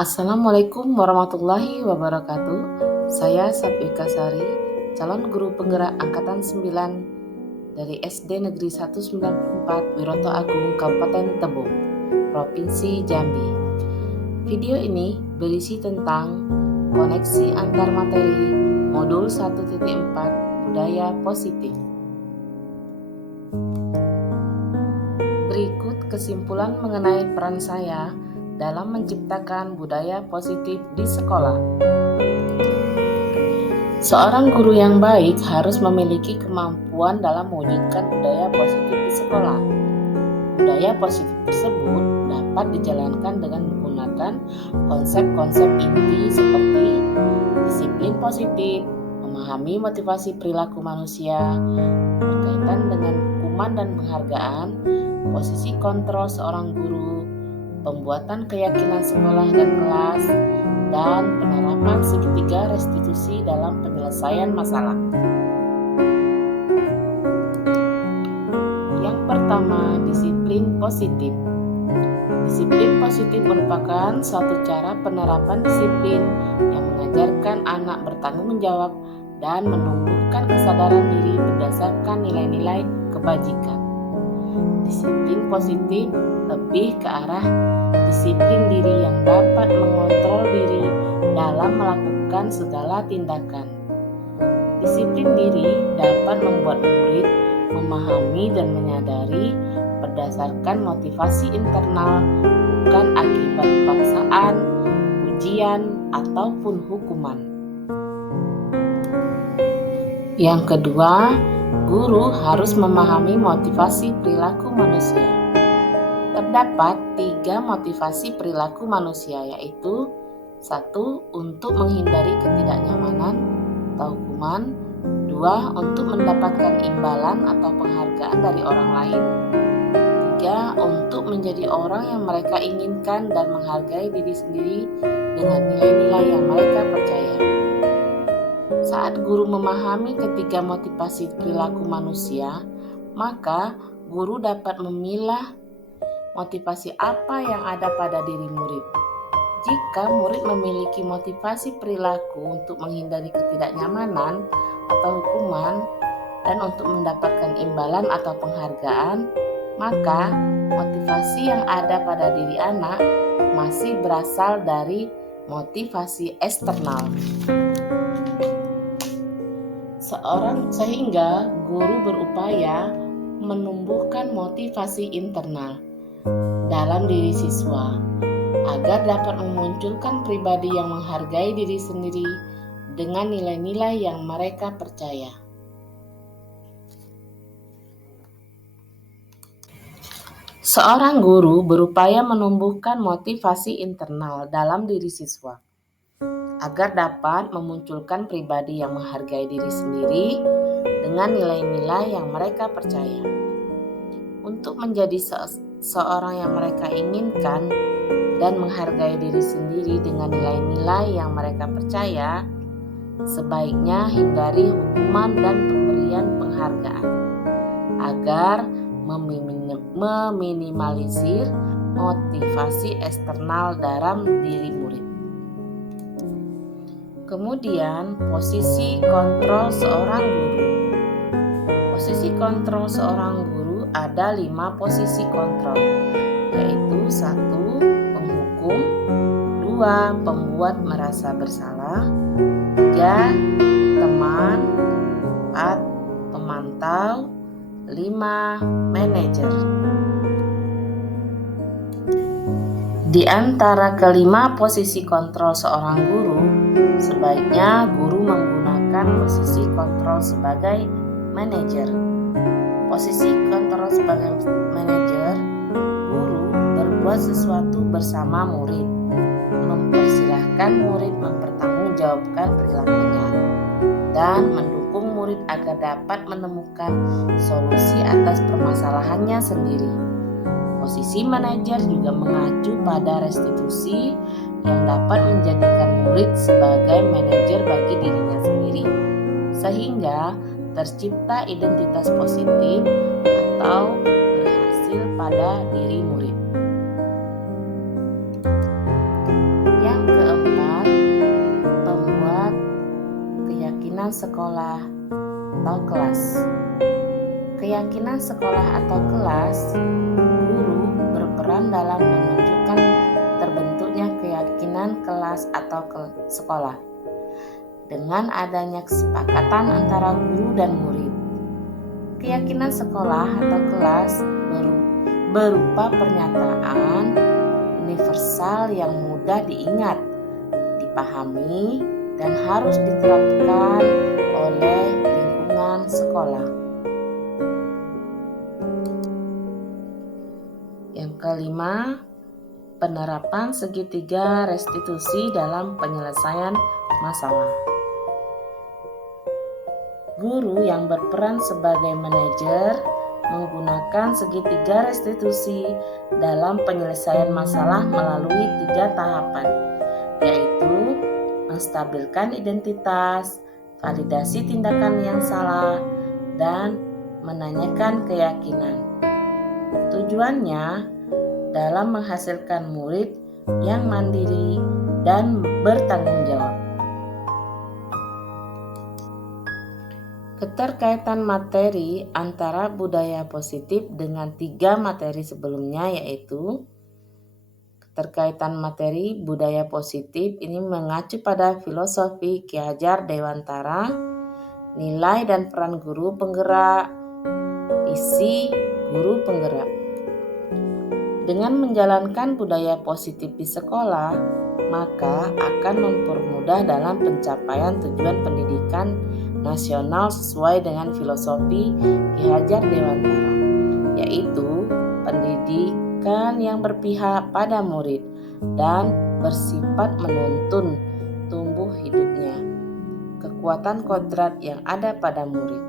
Assalamualaikum warahmatullahi wabarakatuh. Saya Satwika Sari, calon guru penggerak angkatan 9 dari SD Negeri 194 Wiroto Agung, Kabupaten Tebo, Provinsi Jambi. Video ini berisi tentang koneksi antar materi modul 1.4 budaya positif. Berikut kesimpulan mengenai peran saya dalam menciptakan budaya positif di sekolah. Seorang guru yang baik harus memiliki kemampuan dalam mewujudkan budaya positif di sekolah. Budaya positif tersebut dapat dijalankan dengan menggunakan konsep-konsep inti seperti disiplin positif, memahami motivasi perilaku manusia, berkaitan dengan hukuman dan penghargaan, posisi kontrol seorang guru, pembuatan keyakinan sekolah dan kelas, dan penerapan segitiga restitusi dalam penyelesaian masalah. Yang pertama, disiplin positif. Disiplin positif merupakan suatu cara penerapan disiplin yang mengajarkan anak bertanggung jawab dan menumbuhkan kesadaran diri berdasarkan nilai-nilai kebajikan. Disiplin positif lebih ke arah disiplin diri yang dapat mengontrol diri dalam melakukan segala tindakan. Disiplin diri dapat membuat murid memahami dan menyadari berdasarkan motivasi internal, bukan akibat paksaan, ujian, ataupun hukuman. Yang kedua, guru harus memahami motivasi perilaku manusia. Terdapat 3 motivasi perilaku manusia, yaitu 1. Untuk menghindari ketidaknyamanan atau hukuman, 2. Untuk mendapatkan imbalan atau penghargaan dari orang lain, 3. Untuk menjadi orang yang mereka inginkan dan menghargai diri sendiri dengan nilai-nilai yang mereka percaya. Saat guru memahami ketiga motivasi perilaku manusia, maka guru dapat memilah motivasi apa yang ada pada diri murid. Jika murid memiliki motivasi perilaku untuk menghindari ketidaknyamanan atau hukuman dan untuk mendapatkan imbalan atau penghargaan, maka motivasi yang ada pada diri anak masih berasal dari motivasi eksternal. Sehingga guru berupaya menumbuhkan motivasi internal dalam diri siswa agar dapat memunculkan pribadi yang menghargai diri sendiri dengan nilai-nilai yang mereka percaya. Seorang guru berupaya menumbuhkan motivasi internal dalam diri siswa agar dapat memunculkan pribadi yang menghargai diri sendiri dengan nilai-nilai yang mereka percaya. Untuk menjadi seorang yang mereka inginkan dan menghargai diri sendiri dengan nilai-nilai yang mereka percaya, sebaiknya hindari hukuman dan pemberian penghargaan agar meminimalisir motivasi eksternal dalam diri murid. Kemudian, posisi kontrol seorang guru. Posisi kontrol seorang guru ada 5 posisi kontrol, yaitu 1. Penghukum, 2. Pembuat merasa bersalah, 3. Teman, 4. Pemantau, 5. Manajer. Di antara kelima posisi kontrol seorang guru, sebaiknya guru menggunakan posisi kontrol sebagai manajer. Posisi kontrol sebagai manajer, guru berbuat sesuatu bersama murid, mempersilahkan murid mempertanggungjawabkan perilakunya, dan mendukung murid agar dapat menemukan solusi atas permasalahannya sendiri. Posisi manajer juga mengacu pada restitusi yang dapat menjadikan murid sebagai manajer bagi dirinya sendiri, sehingga tercipta identitas positif atau berhasil pada diri murid. Yang sekolah atau kelas. Keyakinan sekolah atau kelas, guru berperan dalam menunjukkan terbentuknya keyakinan kelas atau sekolah dengan adanya kesepakatan antara guru dan murid. Keyakinan sekolah atau kelas berupa pernyataan universal yang mudah diingat, dipahami, dan harus diterapkan oleh lingkungan sekolah. Yang kelima, penerapan segitiga restitusi dalam penyelesaian masalah. Guru yang berperan sebagai manajer menggunakan segitiga restitusi dalam penyelesaian masalah melalui 3 tahapan, yaitu menstabilkan identitas, validasi tindakan yang salah, dan menanyakan keyakinan. Tujuannya dalam menghasilkan murid yang mandiri dan bertanggung jawab. Keterkaitan materi antara budaya positif dengan 3 materi sebelumnya, yaitu keterkaitan materi budaya positif ini mengacu pada filosofi Ki Hajar Dewantara, nilai dan peran guru penggerak, visi guru penggerak. Dengan menjalankan budaya positif di sekolah, maka akan mempermudah dalam pencapaian tujuan pendidikan nasional sesuai dengan filosofi Ki Hajar Dewantara, yaitu pendidikan yang berpihak pada murid dan bersifat menuntun tumbuh hidupnya, kekuatan kodrat yang ada pada murid.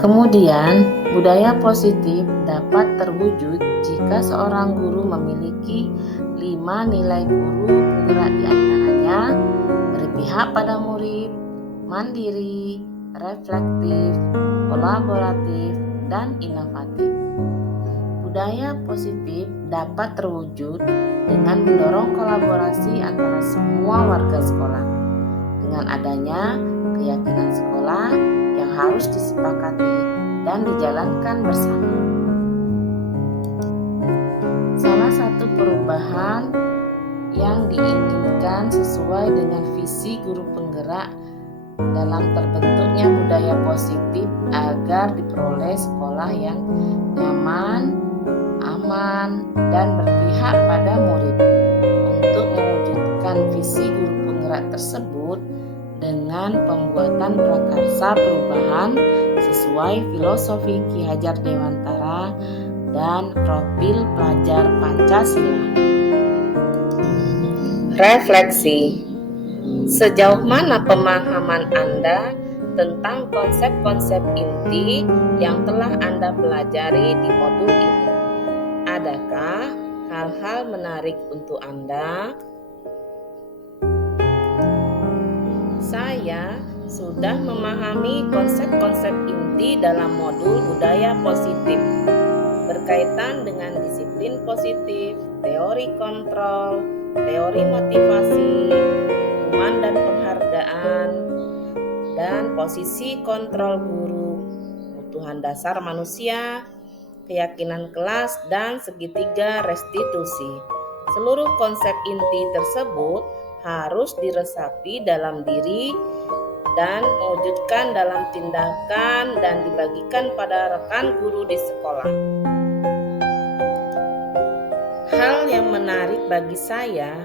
Kemudian, budaya positif dapat terwujud jika seorang guru memiliki 5 nilai guru penggerak, diantaranya berpihak pada murid, mandiri, reflektif, kolaboratif, dan inovatif. Budaya positif dapat terwujud dengan mendorong kolaborasi antara semua warga sekolah dengan adanya keyakinan sekolah yang harus disepakati dan dijalankan bersama. Salah satu perubahan yang diinginkan sesuai dengan visi guru penggerak dalam terbentuknya budaya positif agar diperoleh sekolah yang nyaman, aman, dan berpihak pada murid. Untuk mewujudkan visi guru penggerak tersebut dengan pembuatan prakarsa perubahan sesuai filosofi Ki Hajar Dewantara dan profil pelajar Pancasila. Refleksi. Sejauh mana pemahaman Anda tentang konsep-konsep inti yang telah Anda pelajari di modul ini? Adakah hal-hal menarik untuk Anda? Saya sudah memahami konsep-konsep inti dalam modul budaya positif berkaitan dengan disiplin positif, teori kontrol, teori motivasi, hukuman dan penghargaan, dan posisi kontrol guru, kebutuhan dasar manusia, keyakinan kelas, dan segitiga restitusi. Seluruh konsep inti tersebut harus diresapi dalam diri dan mewujudkan dalam tindakan dan dibagikan pada rekan guru di sekolah. Hal yang menarik bagi saya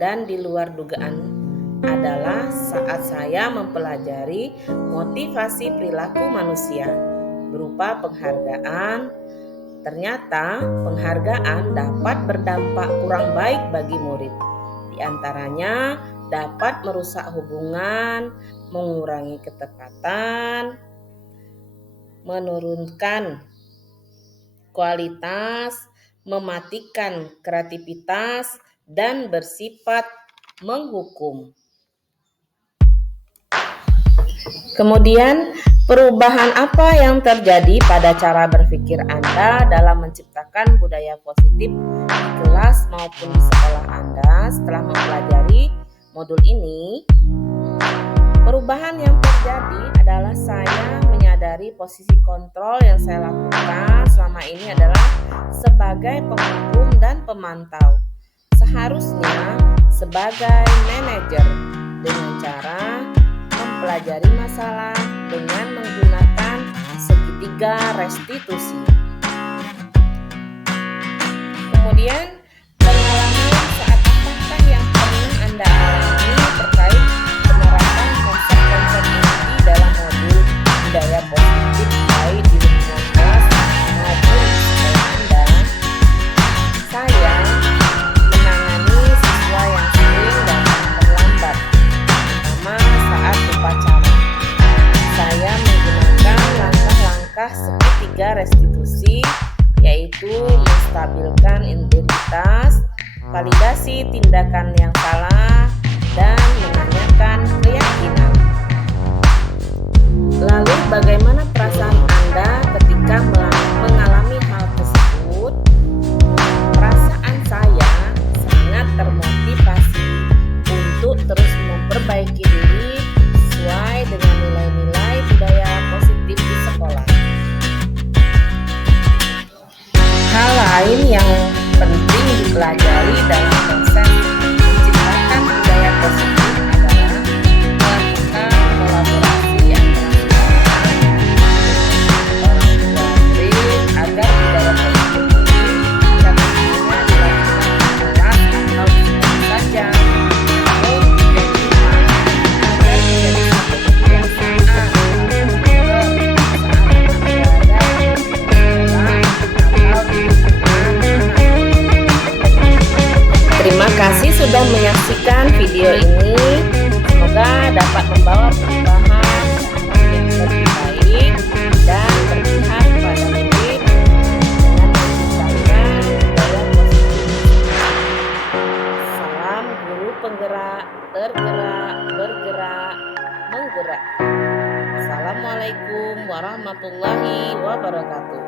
dan di luar dugaan adalah saat saya mempelajari motivasi perilaku manusia berupa penghargaan. Ternyata penghargaan dapat berdampak kurang baik bagi murid. Di antaranya dapat merusak hubungan, mengurangi ketepatan, menurunkan kualitas, mematikan kreativitas, dan bersifat menghukum. Kemudian Perubahan apa yang terjadi pada cara berpikir Anda dalam menciptakan budaya positif di kelas maupun di sekolah Anda setelah mempelajari modul ini? Perubahan yang terjadi adalah saya menyadari posisi kontrol yang saya lakukan selama ini adalah sebagai penghukum dan pemantau. Seharusnya sebagai manajer dengan cara mempelajari masalah dengan menggunakan segitiga restitusi. Kemudian, pengalaman saat apakah yang pernah Anda alami terkait penerapan konsep-konsep inti dalam modul budaya positif baik di lingkungan kelas maupun di sekolah Anda? Saya menangani siswa yang sering datang terlambat, terutama saat upacara. Saya menggunakan langkah-langkah segitiga restitusi, yaitu menstabilkan identitas, validasi tindakan yang salah, dan menanyakan keyakinan. Lalu bagaimana perasaan Anda ketika mengalami hal tersebut? Perasaan saya sangat termotivasi untuk terus memperbaiki diri sesuai dengan nilai-nilai budaya positif di sekolah. Hal lain yang penting dipelajari dalam proses menciptakan budaya positif adalah melakukan kolaborasi antara orang tua murid agar budaya positif ini jangan hanya dilakukan di kelas atau di sekolah saja, namun menjadi agar menjadi satu kebiasaan saat anak berada di sekolah atau di Terima kasih sudah menyaksikan video ini. Semoga dapat membawa perubahan yang lebih baik dan berpihak pada murid dengan menciptakan budaya positif. Salam guru penggerak, tergerak, bergerak, menggerak. Assalamualaikum warahmatullahi wabarakatuh.